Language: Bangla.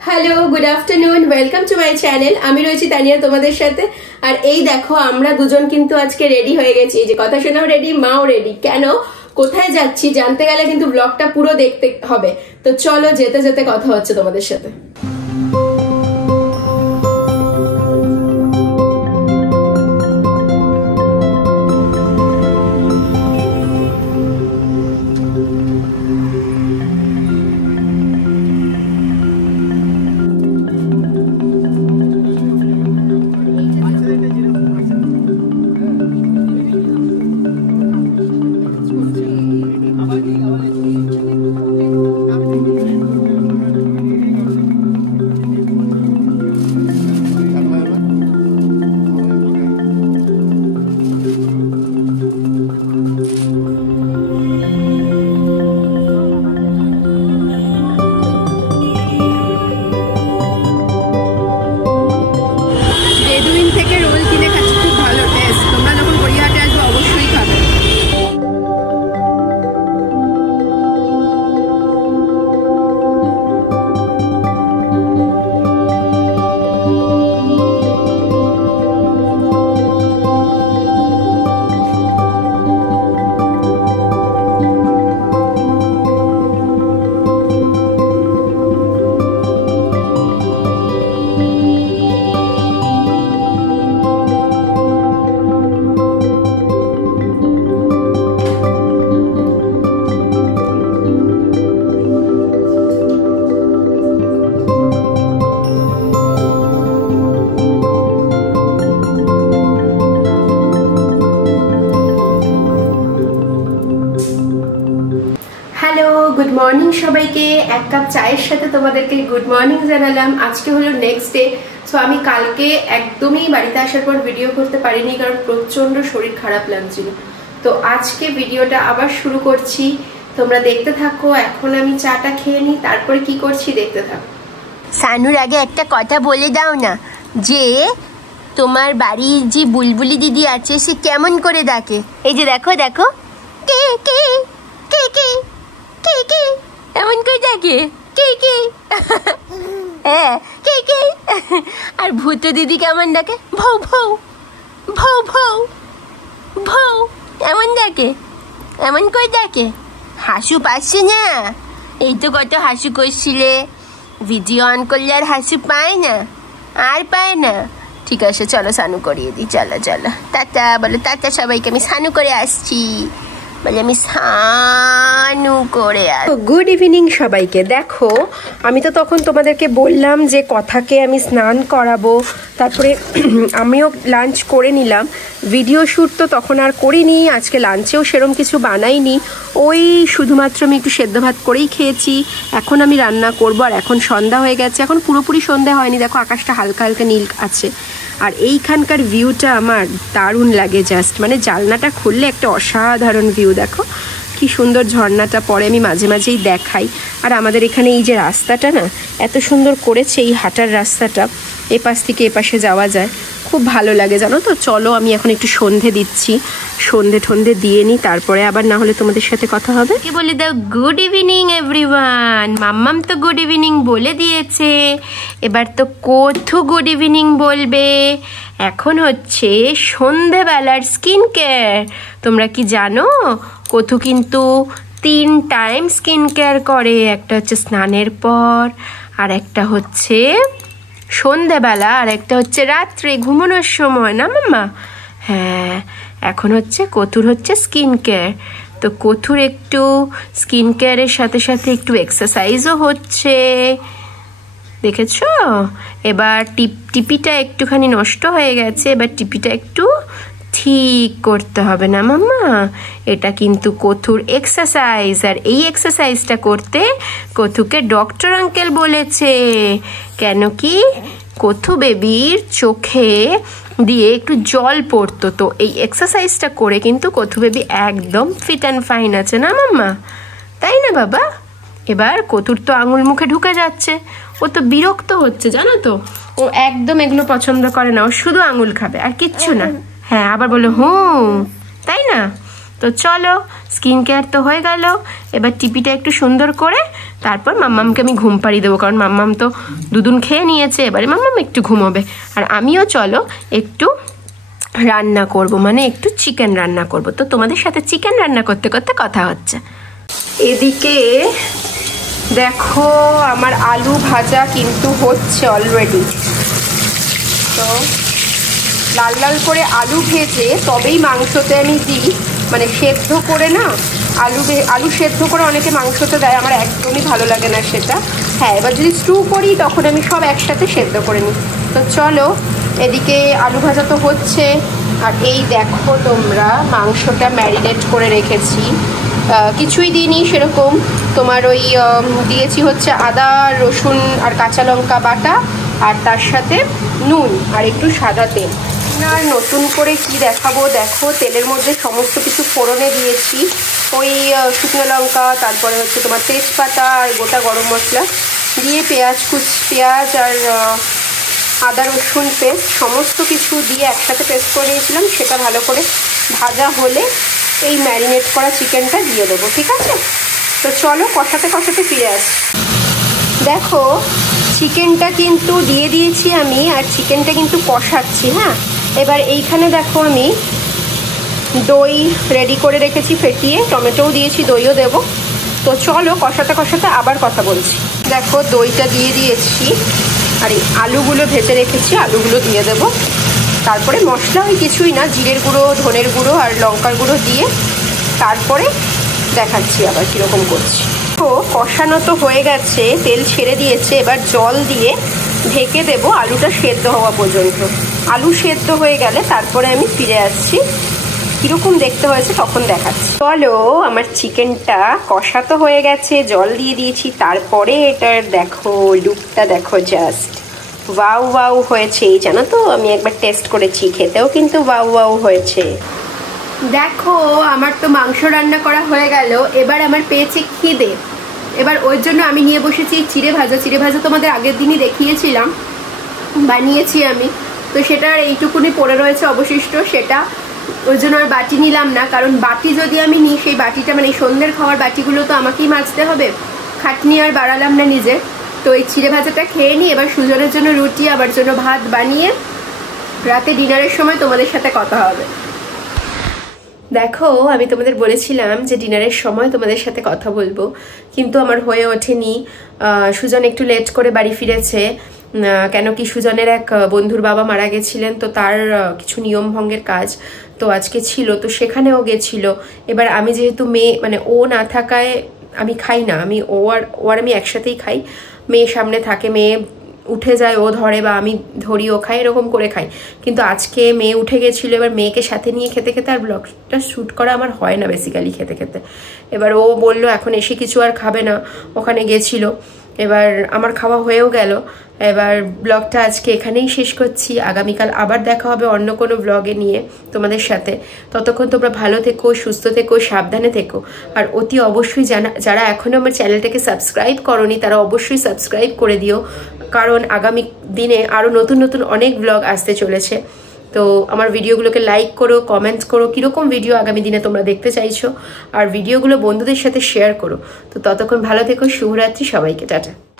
Hello, good afternoon, welcome to my channel. আমি রয়েছি তানিয়া তোমাদের সাথে। আর এই দেখো, আমরা দুজন কিন্তু আজকে রেডি হয়ে গেছি। যে কথা শোনাও রেডি, মাও রেডি। কেন, কোথায় যাচ্ছি জানতে গেলে কিন্তু ব্লগটা পুরো দেখতে হবে। তো চলো, যেতে যেতে কথা হচ্ছে তোমাদের সাথে। গুড মর্নিং সবাইকে। এক কাপ চায়ের সাথে তোমাদেরকে গুড মর্নিং জানালাম। আজকে হলো নেক্সট ডে। সো আমি কালকে একদমই বাড়িতে আসার পর ভিডিও করতে পারিনি, কারণ প্রচন্ড শরীর খারাপ লাগছিল। তো আজকে ভিডিওটা আবার শুরু করছি, তোমরা দেখতে থাকো। এখন আমি চাটা খেয়ে নিই, তারপরে কি করছি দেখতে থাকো। সানুর আগে একটা কথা বলে দাও না, যে তোমার বাড়ির যে বুলবুলি দিদি আছে সে কেমন করে ডাকে? এই যে দেখো দেখো, কে কে কে কে কে কে এমন করে ডাকে, কে কে হ্যাঁ কে কে। আর ভূত দিদি কেমন ডাকে? ভৌ ভৌ ভৌ ভৌ ভৌ, এমন ডাকে, এমন করে ডাকে। হাসু পাচ্ছে না? এই তো কত হাসু করছিলে, ভিডিও অন করলে আর হাসু পায় না, আর পায় না। ঠিক আছে, চলো স্নান করিয়ে দিই। চলো চলো, টাটা বলো, টাটা সবাইকে। আমি স্নান করে আসছি, বলে আমি স্নান করে আসছি। গুড ইভিনিং সবাইকে। দেখো, আমি তো তখন তোমাদেরকে বললাম যে কথাকে আমি স্নান করাবো, তারপরে আমিও লাঞ্চ করে নিলাম। ভিডিও শ্যুট তো তখন আর করিনি, আজকে লাঞ্চেও সেরম কিছু বানাইনি, ওই শুধুমাত্র আমি একটু সেদ্ধ ভাত করেই খেয়েছি। এখন আমি রান্না করবো, আর এখন সন্ধ্যা হয়ে গেছে। এখন পুরোপুরি সন্ধ্যা হয়নি, দেখো আকাশটা হালকা হালকা নীল আছে। আর এইখানকার ভিউটা আমার দারুণ লাগে, জাস্ট মানে জানলাটা খুললে একটা অসাধারণ ভিউ। দেখো কি সুন্দর ঝর্ণাটা পড়ে, আমি মাঝে মাঝেই দেখাই। আর আমাদের এখানে এই যে রাস্তাটা না এত সুন্দর করেছে, এই হাঁটার রাস্তাটা, এপাশ থেকে এপাশে যাওয়া যায়, খুব ভালো লাগে জানো তো। চলো, আমি এখন একটু সন্ধে দিচ্ছি, সন্ধে ঠন্ধে দিয়ে নিই, তারপরে আবার না হলে তোমাদের সাথে কথা হবে। কি বলে দাও, গুড ইভিনিং এভরিওয়ান। মাম্মাম তো গুড ইভিনিং বলে দিয়েছে, এবার তো কোথু গুড ইভিনিং বলবে। এখন হচ্ছে সন্ধেবেলার স্কিন কেয়ার। তোমরা কি জানো, কোথু কিন্তু 3 টাইম স্কিন কেয়ার করে। একটা হচ্ছে স্নানের পর, আর একটা হচ্ছে সন্ধেবেলা, আর একটা হচ্ছে রাত্রে ঘুমানোর সময়, না মাম্মা? হ্যাঁ, এখন হচ্ছে কোথুর হচ্ছে স্কিন কেয়ার। তো কোথুর একটু স্কিন কেয়ারের সাথে সাথে একটু এক্সারসাইজও হচ্ছে, দেখেছো? এবার টিপিটা একটুখানি নষ্ট হয়ে গেছে, এবার টিপিটা একটু ঠিক করতে হবে, না মাম্মা? এটা কিন্তু কোথুর এক্সারসাইজ, আর এই এক্সারসাইজটা করতে কোথুকে ডক্টর আঙ্কেল বলেছে। কেন কি, কোথু বেবির চোখে দিয়ে একটু জল পড়তো, তো এই এক্সারসাইজটা করে কিন্তু কোথু বেবি একদম ফিট অ্যান্ড ফাইন আছে, না মাম্মা? তাই না বাবা? এবার কোথুর তো আঙুল মুখে ঢুকে যাচ্ছে, ও তো বিরক্ত হচ্ছে জানো তো। ও একদম এগুলো পছন্দ করে না, ও শুধু আঙুল খাবে আর কিচ্ছু না। হ্যাঁ, আবার বলো হুম, তাই না? তো চলো, স্কিন কেয়ার তো হয়ে গেল, এবার টিপিটা একটু সুন্দর করে তারপর মাম্মামকে আমি ঘুম পাড়িয়ে দেবো, কারণ মাম্মাম তো দুদিন খেয়ে নিয়েছে, এবারে মাম্মাম একটু ঘুমোবে। আর আমিও চলো একটু রান্না করব, মানে একটু চিকেন রান্না করব। তো তোমাদের সাথে চিকেন রান্না করতে করতে কথা হচ্ছে। এদিকে দেখো আমার আলু ভাজা কিন্তু হচ্ছে অলরেডি। তো লাল লাল করে আলু ভেজে তবেই মাংসতে আমি দিই, মানে সেদ্ধ করে না, আলু সেদ্ধ করে অনেকে মাংসতে দেয়, আমার একদমই ভালো লাগে না সেটা। হ্যাঁ, এবার যদি স্টু করি তখন আমি সব একসাথে সেদ্ধ করে নিই। তো চলো, এদিকে আলু ভাজা তো হচ্ছে, আর এই দেখো তোমরা মাংসটা ম্যারিনেট করে রেখেছি। কিছুই দিইনি সেরকম, তোমার ওই দিয়েছি হচ্ছে আদা রসুন আর কাঁচা লঙ্কা বাটা, আর তার সাথে নুন আর একটু সাদা তেল। আর নতুন করে কি দেখাবো, দেখো তেলের মধ্যে সমস্ত কিছু ফোড়নে দিয়েছি, ওই শুকনো লঙ্কা, তারপরে হচ্ছে তোমার তেজপাতা আর গোটা গরম মশলা দিয়ে পেঁয়াজ আর আদা রসুন পেস্ট সমস্ত কিছু দিয়ে একসাথে পেস্ট করে নিয়েছিলাম। সেটা ভালো করে ভাজা হলে এই ম্যারিনেট করা চিকেনটা দিয়ে দেবো, ঠিক আছে? তো চলো কষাতে কষাতে ফিরে আসি। দেখো চিকেনটা কিন্তু দিয়ে দিয়েছি আমি, আর চিকেনটা কিন্তু কষাচ্ছি। হ্যাঁ, এবার এইখানে দেখো আমি দই রেডি করে রেখেছি ফেটিয়ে, টমেটোও দিয়েছি, দইও দেবো। তো চলো কষাতে কষাতে আবার কথা বলছি। দেখো দইটা দিয়ে দিয়েছি, আর এই আলুগুলো ভেজে রেখেছি, আলুগুলো দিয়ে দেবো। তারপরে মশলা ওই কিছুই না, জিরের গুঁড়ো, ধনের গুঁড়ো আর লঙ্কার গুঁড়ো দিয়ে তারপরে দেখাচ্ছি আবার কীরকম করছি। তো কষানো তো হয়ে গেছে, তেল ছেড়ে দিয়েছে, এবার জল দিয়ে ঢেকে দেবো আলুটা সেদ্ধ হওয়া পর্যন্ত। আলু সেদ্ধ হয়ে গেলে তারপরে আমি ফিরে আসছি, কীরকম দেখতে হয়েছে তখন দেখাচ্ছি। চলো, আমার চিকেনটা কষা তো হয়ে গেছে, জল দিয়ে দিয়েছি, তারপরে এটার দেখো লুকটা দেখো, জাস্ট ওয়াও ওয়াও হয়েছে। এই জানো তো, আমি একবার টেস্ট করেছি, খেতেও কিন্তু ওয়াও ওয়াও হয়েছে। দেখো আমার তো মাংস রান্না করা হয়ে গেল, এবার আমার পেয়েছে খিদে। এবার ওর জন্য আমি নিয়ে বসেছি চিড়ে ভাজা। চিড়ে ভাজা তোমাদের আগের দিনই দেখিয়েছিলাম, বানিয়েছি আমি। তো সেটা আর এইটুকুনি পড়ে রয়েছে অবশিষ্ট, সেটা ওই জন্য আর বাটি নিলাম না, কারণ বাটি যদি আমি নিই সেই বাটিটা মানে সন্ধ্যের খাওয়ার বাটিগুলো তো আমাকেই মাজতে হবে, খাটনি আর বাড়ালাম না নিজে। তো এই চিড়ে ভাজাটা খেয়ে নিই, এবার সুজনের জন্য রুটি, আবার জন্য ভাত বানিয়ে রাতে ডিনারের সময় তোমাদের সাথে কথা হবে। দেখো আমি তোমাদের বলেছিলাম যে ডিনারের সময় তোমাদের সাথে কথা বলবো, কিন্তু আমার হয়ে ওঠেনি। সুজন একটু লেট করে বাড়ি ফিরেছে, কেন কি সুজনের এক বন্ধুর বাবা মারা গেছিলেন, তো তার কিছু নিয়ম ভঙ্গের কাজ তো আজকে ছিল, তো সেখানেও গেছিল। এবার আমি যেহেতু মেয়ে, মানে ও না থাকায় আমি খাই না, আমি ও আর আমি একসাথেই খাই। মেয়ে সামনে থাকে, মেয়ে উঠে যায় ও ধরে, বা আমি ধরি ও খাই, এরকম করে খাই। কিন্তু আজকে মেয়ে উঠে গেছিলো, এবার মেয়েকে সাথে নিয়ে খেতে খেতে আর ব্লগটা শ্যুট করা আমার হয় না বেসিক্যালি খেতে খেতে। এবার ও বললো এখন এসে কিছু আর খাবে না, ওখানে গেছিলো। এবার আমার খাওয়া হয়েও গেল। এবার ব্লগটা আজকে এখানেই শেষ করছি, আগামীকাল আবার দেখা হবে অন্য কোনো ব্লগে নিয়ে তোমাদের সাথে। ততক্ষণ তোমরা ভালো থেকো, সুস্থ থেকো, সাবধানে থেকো। আর অতি অবশ্যই যারা এখনও আমার চ্যানেলটাকে সাবস্ক্রাইব করোনি তারা অবশ্যই সাবস্ক্রাইব করে দিও, কারণ আগামী দিনে আরও নতুন নতুন অনেক ব্লগ আসতে চলেছে। তো আমার ভিডিওগুলোকে লাইক করো, কমেন্টস করো, কীরকম ভিডিও আগামী দিনে তোমরা দেখতে চাইছো, আর ভিডিওগুলো বন্ধুদের সাথে শেয়ার করো। তো ততক্ষণ ভালো থেকো, শুভরাত্রি সবাইকে, টাটা।